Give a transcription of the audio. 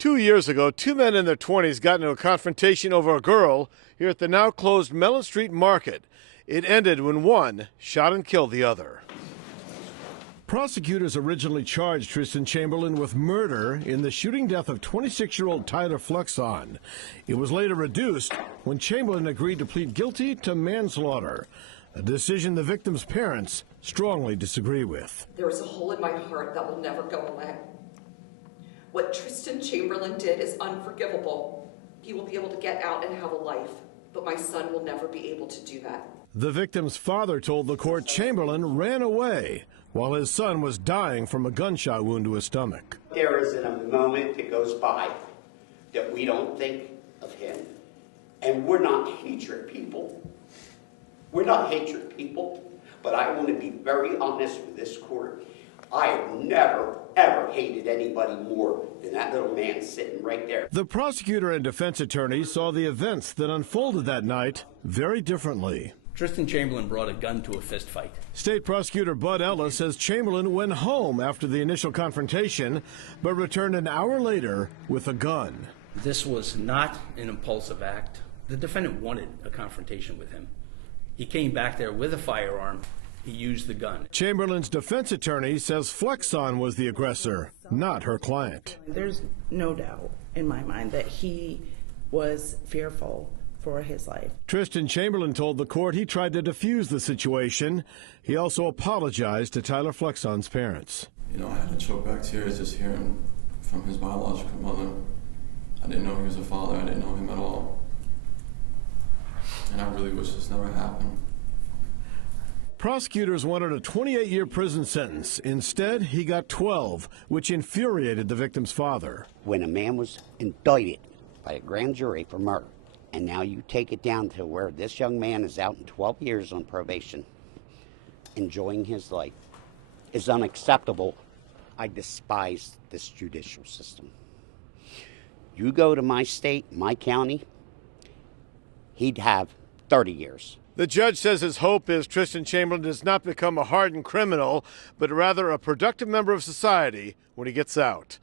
2 years ago, two men in their 20s got into a confrontation over a girl here at the now closed Mellon Street Market. It ended when one shot and killed the other. Prosecutors originally charged Tristan Chamberlain with murder in the shooting death of 26-year-old Tyler Flexon. It was later reduced when Chamberlain agreed to plead guilty to manslaughter, a decision the victim's parents strongly disagree with. There is a hole in my heart that will never go away. What Tristan Chamberlain did is unforgivable. He will be able to get out and have a life, but my son will never be able to do that. The victim's father told the court Chamberlain ran away while his son was dying from a gunshot wound to his stomach. There isn't a moment that goes by that we don't think of him. And we're not hatred people. We're not hatred people. But I want to be very honest with this court. I have never, ever hated anybody more than that little man sitting right there. The prosecutor and defense attorney saw the events that unfolded that night very differently. Tristan Chamberlain brought a gun to a fist fight. State prosecutor Bud Ellis says Chamberlain went home after the initial confrontation, but returned an hour later with a gun. This was not an impulsive act. The defendant wanted a confrontation with him. He came back there with a firearm. He used the gun. Chamberlain's defense attorney says Flexon was the aggressor, not her client. There's no doubt in my mind that he was fearful for his life. Tristan Chamberlain told the court he tried to defuse the situation. He also apologized to Tyler Flexon's parents. You know, I had to choke back tears just hearing from his biological mother. I didn't know he was a father. I didn't know him at all. And I really wish this never happened. Prosecutors wanted a 28-year prison sentence. Instead, he got 12, which infuriated the victim's father. When a man was indicted by a grand jury for murder, and now you take it down to where this young man is out in 12 years on probation, enjoying his life, is unacceptable. I despise this judicial system. You go to my state, my county, he'd have 30 years. The judge says his hope is Tristan Chamberlain does not become a hardened criminal, but rather a productive member of society when he gets out.